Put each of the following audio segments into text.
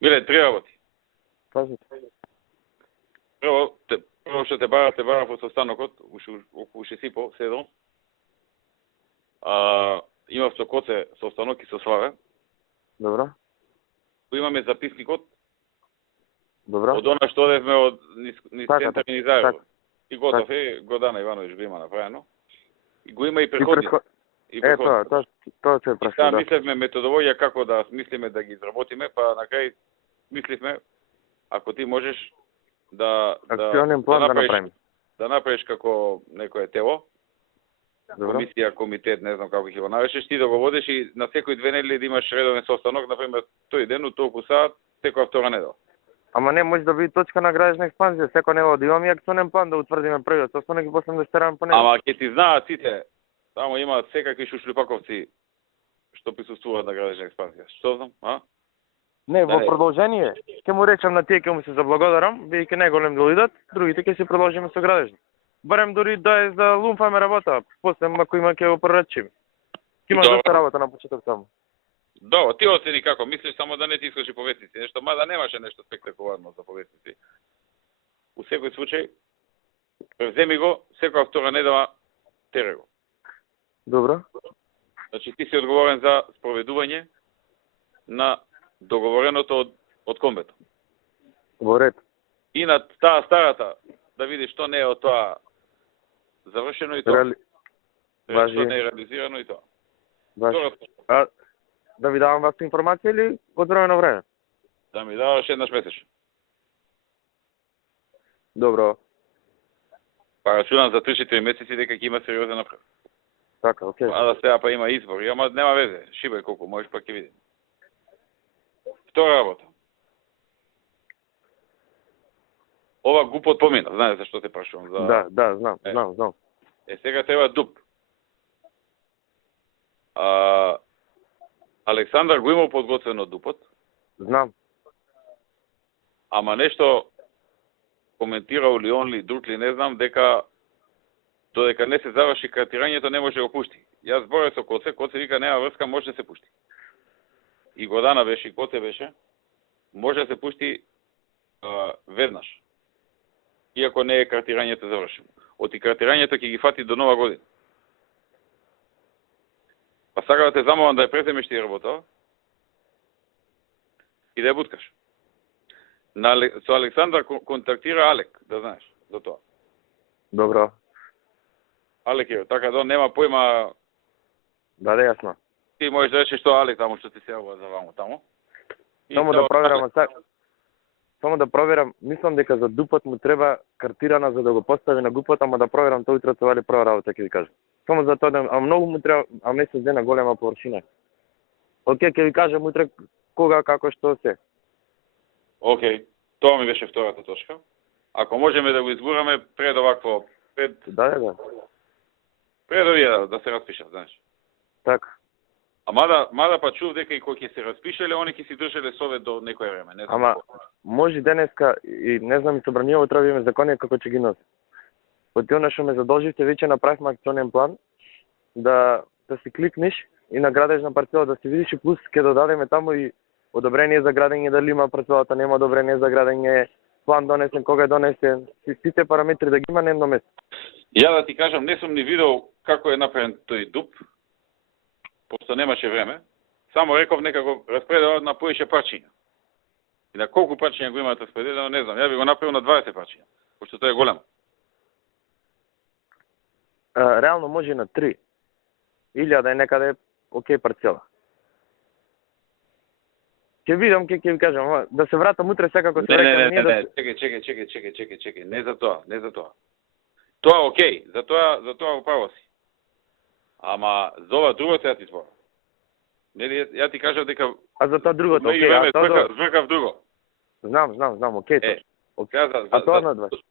Миле, три работи. Кажете. Прво што те бара по состанокот, околу 6:30, 7. Имав со Коце состанок и со Славе. Добро. Имаме записникот. Добро. Од она што одевме од низ Така, центар така, и Заево. така. И готов е, Гордана Ивановиќ го има направено. И го има и преходни. Тоа се праша, Сега да. мислевме методологија како да смислиме да ги изработиме, па на крај мисливме ако ти можеш Акционен план да направиме. Да направиш како некое тело, Добро. комисија, комитет, не знам како ќе го наречеш, ти да го водиш и на секој 2 недели да имаш редовен состанок, например, тој ден, толку саат, секоја втора недела. Ама не може да биде точка на градежна експанзија, секој недела да имаме акционен план да утврдиме првиот состанок и после да стераме по него. Ама ќе ти знаат сите, само имаат секакви шушлупаковци што присуствуваат на градежна експанзија. Што знам, а? Не, во продолжение, ќе му речам на тие, ќе му се заблагодарам, бидејќи најголем да идат, другите ќе се продолжиме со градежни. Барем дори да е за лумфаме работа, после ако има ќе го прорачиме. Ќе има доста работа на почеток таму. Добро, ти оцени како мислиш, само да не ти искаш и повестници, нешто, мада немаше нешто спектакуларно за повестници. У секој случај, превземи го, секоја втора недела тере го. Добро. Значи ти си одговорен за спроведување на договореното од комбето. Во ред. И на таа старата, да видиш што не е од тоа завршено и тоа. Важи. Што не е реализирано и тоа. Важи. Да ви давам вашата информација или од време на време? Да ми даваш еднаш месечно. Добро. Па рачунам за 3-4 месеци дека ќе има сериозен напред. Така, окей. А да сега па има избори, ама нема везе. Шибај колку можеш, па ќе видим. Втора работа. Ова гупот помина, знаеш зашто те прашувам? Да, знам. Сега треба дуп. Александар го имал подготвено дупот. Знам. Ама нешто коментирал ли он ли, друг ли, не знам, дека додека не се заврши картирањето не може да го пушти. Јас зборев со Коце вика нема врска, може да се пушти. И Годана беше, и Коце беше, може да се пушти веднаш. Иако не е картирањето завршено. Оти картирањето ќе ги фати до нова година. Па сака да те замолам да ја преземеш тие работа и да ја буткаш. Со Александар контактира Алек, да знаеш, за тоа. Добро. Алек е, така да нема појма. Да, јасно. Ти можеш да речеш што Алек таму што ти се јавува за ваму таму. Само да проверам, само да проверам, мислам дека за дупот му треба картирана за да го постави на гупот, ама да проверам тоа утре тоа ли прва работа ќе ви кажам. Само за тоа, а многу му треба, а месец дена голема површина. Океј, ќе ви кажам утре кога, како, што се. Океј, тоа ми беше втората точка. Ако можеме да го избураме пред овакво, Да. Пред овие да се распишат, знаеш. Така. А мада па чув дека и кој ќе се распишеле, они ќе си држеле совет до некој време, не знам. Ама може денеска и не знам и собранијаво треба да имаме закони како ќе ги носи. Од она што ме задолживте, веќе направивме акционен план да си кликнеш и на градежна парцела да си видиш и плюс ќе додадеме таму и одобрение за градење, дали има парцелата, нема одобрение за градење, план донесен, кога е донесен, сите параметри да ги има на едно место. Ја да ти кажам, не сум ни видел како е направен тој дуп, пошто немаше време. Само реков нека го распределат на поише парчиња. И на колку парчиња го имаат распределено, не знам. Ја би го направил на 20 парчиња, пошто тоа е големо. Реално може на 3. Или да е некаде окей парцела. Ќе видам, ќе ви кажам, да се вратам утре секако се рекам. Чекај, не за тоа. Тоа окей, за тоа управо си. Ама за ова другото ја ти зборам. Нели ја ти кажав дека а за тоа другото, окей, а тоа збркав друго. Знам, окей. Окей. А тоа на 20.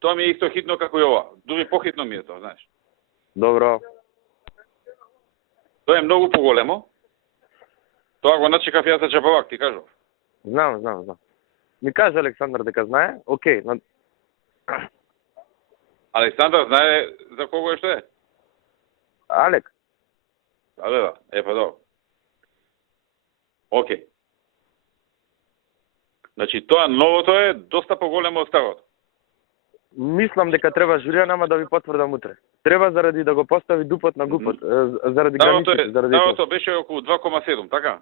Тоа ми е исто хитно како и ова. Дури похитно ми е тоа, знаеш. Добро. Тоа е многу поголемо. Тоа го начекав јас за чапавак, ти кажав. Знам. Ми каже Александар дека знае, окей. Александар знае за кого е што е? Алек. Да, па добро. Окей. Значи тоа новото е доста поголемо од старото. Мислам дека треба журија, нама да ви потврдам утре. Треба заради да го постави дупот на гупот, заради границите, заради тоа. Старото беше околу 2,7, така?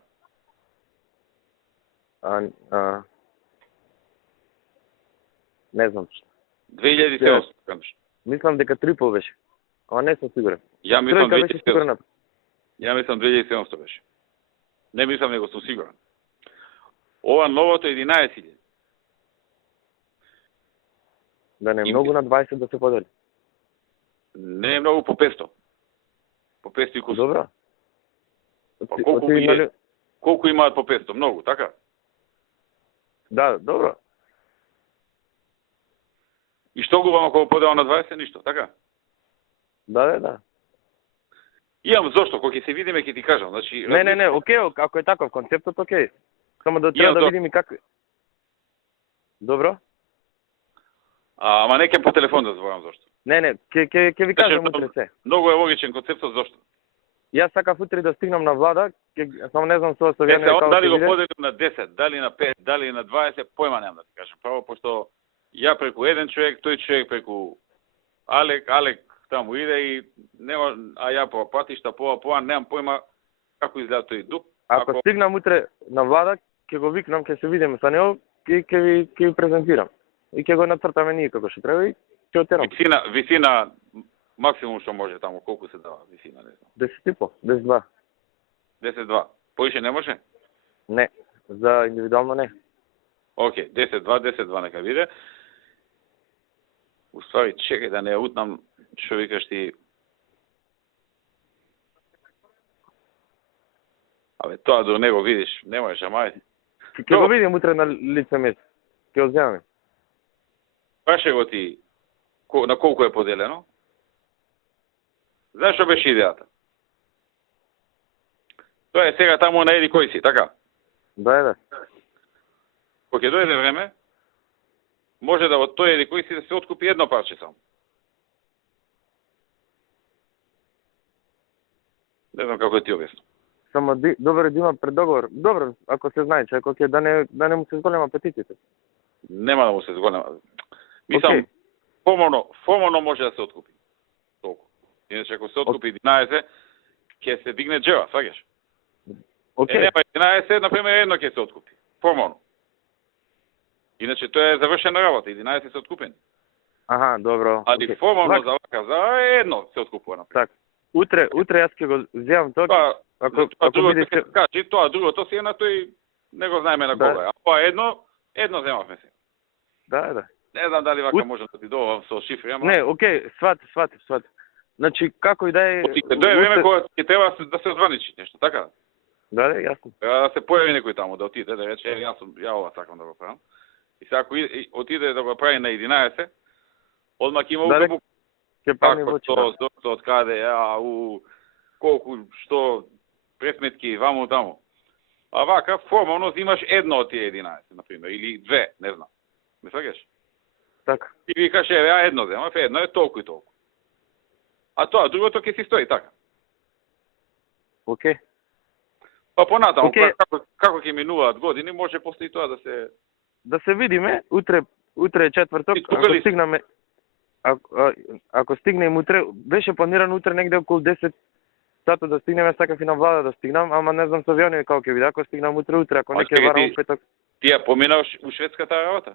Не знам што. 2700, кажеш. Мислам дека 3,5 беше. Ама не сум сигурен. Ја мислам Тројка беше сигурна. Ја мислам 2700 беше. Не мислам, него сум сигурен. Ова новото 11.000. Да не е многу на 20 да се подели. Не е многу по 500. По 500 и кусок. Добро. Па колку имаат по 500? Многу, така? Да, добро. И што губам ако го подела на 20? Ништо, така? Да. Имам зошто, кога ќе се видиме ќе ти кажам. Значи, Не, окей, ако е таков концептот, окей. Само да треба да видиме как. Добро? Ама не ке по телефон да зборам зошто. Не, ќе ви кажам утре се. Многу е логичен концептот зошто. Јас сакав утре да стигнам на влада, само не знам со Јане како дали го поделим на 10, дали на 5, дали на 20, појма немам да ти кажам. Право пошто ја преку еден човек, тој човек преку Алек таму иде и нема, а ја по патишта, немам појма како изгледа тој дуп. Ако стигнам утре на влада, ќе го викнам, ќе се видиме со него, ќе ви презентирам. И ќе го нацртаме ние како што треба и ќе отерам. Висина максимум што може таму, колку се дава висина, не знам. 10,5, 10,2. 10,2. Поише не може? Не, за индивидуално не. Океј, 10,2 нека биде. Уствари, чекај да не утнам, што викаш ти. Абе, тоа до него видиш, не можеш, ама ајде. Ќе го видим утре на лице место. Ќе го земаме. Праше го ти на колку е поделено. Знаеш што беше идејата? Тоа е сега таму на еди кој си, така? Да. Кога ќе дојде време, може да од тој еди кој си да се откупи едно парче само. Не знам како ти објаснам. Само добро да има преддоговор. Добро, ако се знае, че ако ќе да не му се зголема апетитите. Нема да му се зголема. Мислам, формално може да се откупи. Толку. Иначе ако се откупи 11, ќе се дигне джева, сваѓаш? Океј. Нема 11, например, едно ќе се откупи. Формално. Иначе тоа е завршена работа, 11 се откупени. Аха, добро. Али формално за вака, за едно се откупува, например. Так. Утре јас ќе го земам тоа. Ако видите, кажи, тоа другото си е на тој, не го знаеме на кога е. А тоа едно земавме се. Да. Не знам дали вака може да ти довам со шифри, ама... Не, океј, свати. Значи, како и да е... Тоа е време кога ќе треба да се озваничи нешто, така? Да, јасно. Да се појави некој таму, да отиде, да рече, ја ова сакам да го правам. И сега ако отиде да го прави на 11, одмак има укапу... Ќе пани во очи. Како од каде, колку, што, пресметки, ваму таму. А вака, формално имаш едно од тие 11, например, или две, не знам. Ме сваќаш? Така. И викаш, ја едно земав, едно е толку и толку. А тоа, другото ќе си стои така. Океј. Па понатаму, како ќе минуваат години, може после и тоа да се... Да се видиме, утре е четврток, ако стигнаме... Ако стигнем утре, беше планирано утре негде околу 10 сата да стигнеме, сакав и на влада да стигнам, ама не знам со авиони како ќе биде, ако стигнам утре, ако не ќе варам петок. Ти ја поминаш у шведската работа?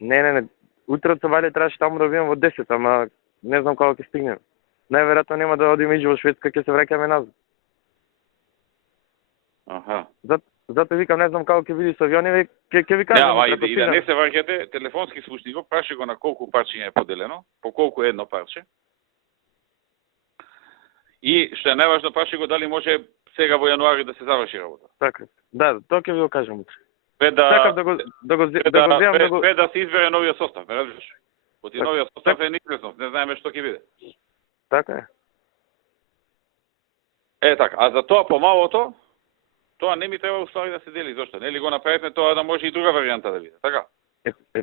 Не. Утре од Савале требаше таму да бидам во 10, ама не знам кога ќе стигнем. Најверојатно нема да одиме и во Шведска, ќе се враќаме назад. Аха. Затоа викам, не знам како ќе биде со авиони, ќе ви кажам. И да не се враќате, телефонски слушни го, праши го на колку парчиња е поделено, по колку е едно парче. И што е најважно, праши го дали може сега во јануари да се заврши работа. Така. Да, тоа ќе ви го кажам утре. Пред да се избере новиот состав, ме разбираш? Оти новиот состав е неизвестност, не знаеме што ќе биде. Така е. Така, а за тоа помалото, тоа не ми треба уствари да се дели, зошто? Нели го направивме тоа да може и друга варијанта да биде, така?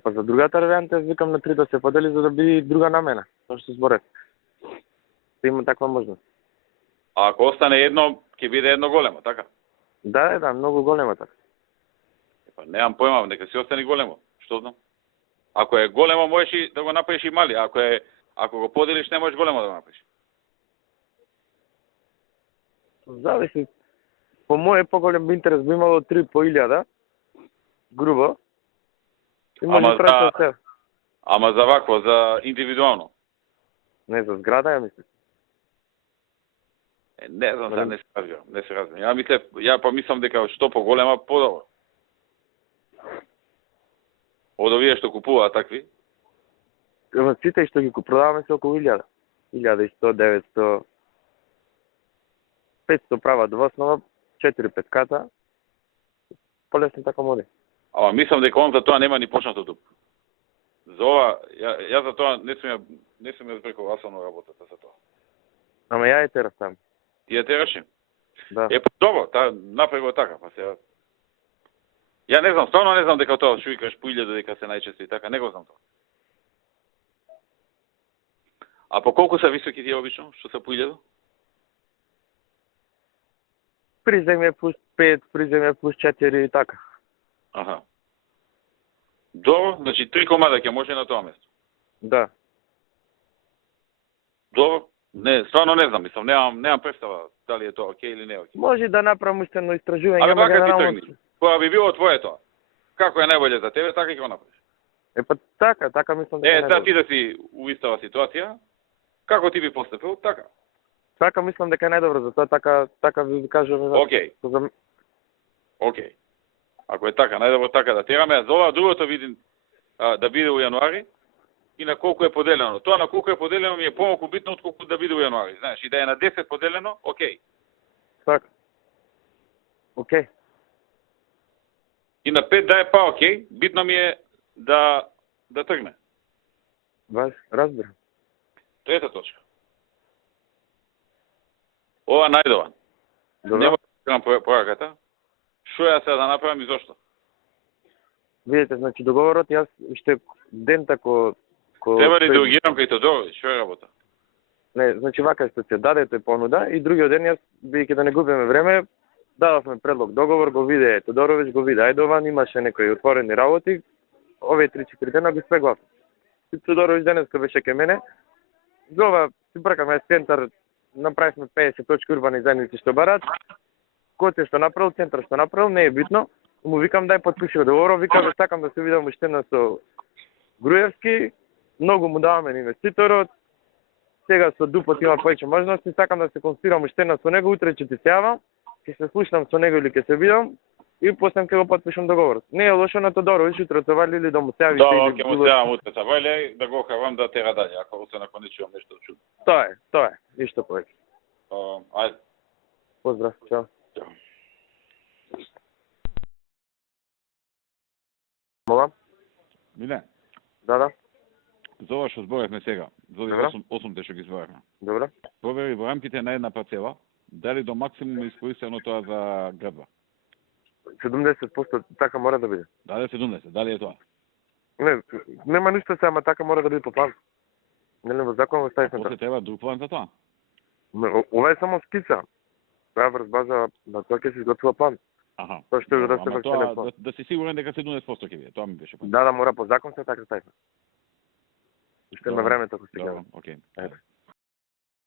Па за другата варијанта јас викам на 3 да се подели за да биде друга намена, тоа што зборев. Има таква можност. А ако остане едно, ќе биде едно големо, така? Да, многу големо така. Па немам појма, нека си остане големо. Што знам? Ако е големо можеш и да го направиш и мали, ако го поделиш не можеш големо да го направиш. Зависи. По моје поголем интерес би имало 3.500 грубо. И може Ама прашаат се. Ама за вакво, за индивидуално. Не за зграда, ја мислам. Не знам, не се разбирам, не се разбирам. Ја помислам дека што поголема подобро. Од овие што купуваат такви? Ама сите што ги продаваме се околу 1000. 1100, 900, 500 прават во основа, 4-5 ката. Полесно така моде. Ама мислам дека он за тоа нема ни почнато тук. За ова, ја за тоа не сум ја збрекувасано работата за тоа. Ама ја е терав там. Ти ја тераше? Да. Па добро, направи го така, па се. Ја не знам, стварно не знам дека тоа што викаш по 1000 дека се најчесто и така, не го знам тоа. А по колку се високи тие обично, што се по 1000? Приземје плюс 5, приземје плюс 4 и така. Аха. Добро, значи 3 комада ќе може на тоа место. Да. Добро. Не, стварно не знам, мислам, немам представа дали е тоа окей или не окей. Може да направам уште едно истражување, Абе, ама бака ти генерално... тргни. Која би било твоето? Како е најболje за тебе, така ќе го направиш. Па така мислам дека Сега ти да си у истава ситуација, како ти би постапил, така. Така мислам дека е најдобро, затоа така ви кажувам. Окей. Окей. Ако е така, најдобро така да тераме, за ова другото видим да биде у јануари и на колку е поделено. Тоа на колку е поделено ми е помалку битно отколку да биде у јануари. Знаеш, и да е на 10 поделено, окей. Така. Окей. И на 5 да е па окей, битно ми е да тргне. Разбирам. Трета точка. Ова најдобар. Добро. Нема да направам пораката. Што ја сега да направам и зошто? Видете, значи договорот јас уште ден тако Треба ли да угирам кај Тодорови, што е работа? Не, значи вака што се дадете понуда и другиот ден јас бидејќи да не губиме време, дадовме предлог договор, го виде Тодоровиќ, го виде Ајдован, имаше некои отворени работи. Овие 3-4 дена ги спеглав. Тодоровиќ денеска беше кај мене. За ова си бркаме центар, направивме 50 точки урбани заедници што барат. Кој што направил, центар што направил, не е битно. Му викам дај потпиши договор, викам сакам да се видам уште на со Груевски. Многу му даваме на инвеститорот. Сега со Дупот има повеќе можности, сакам да се консултирам уште на со него, утре ќе ти се јавам, ќе се слушнам со него или ќе се видам и после ќе го потпишам договорот. Не е лошо на Тодоровиќ утре Вали или да му се јави. Да, ќе му се јавам утре са Вали, да го хавам да тера дале, ако утре након не чувам нешто чудно. Тоа е, ништо повеќе. Ајде. Поздрав, чао. Чао. Мола? Миле. Да. За ова што зборевме сега, за овие 8 што ги зборевме. Добро. Провери во рамките на една парцела, дали до максимум е искористено тоа за градба. 70% така мора да биде. Дали е 70, дали е тоа? Не, нема ништо се, ама така мора да биде по план. Нели во закон во ставивме После треба друг план за тоа. Ова е само скица. Тоа врз база на тоа ќе се изготвува план. Аха. Тоа што е да се Ама тоа, тоа да си сигурен дека 70% ќе биде, тоа ми беше Да, мора по закон се така ставивме. Уште на времето ако се гледа. Окей. Ајде.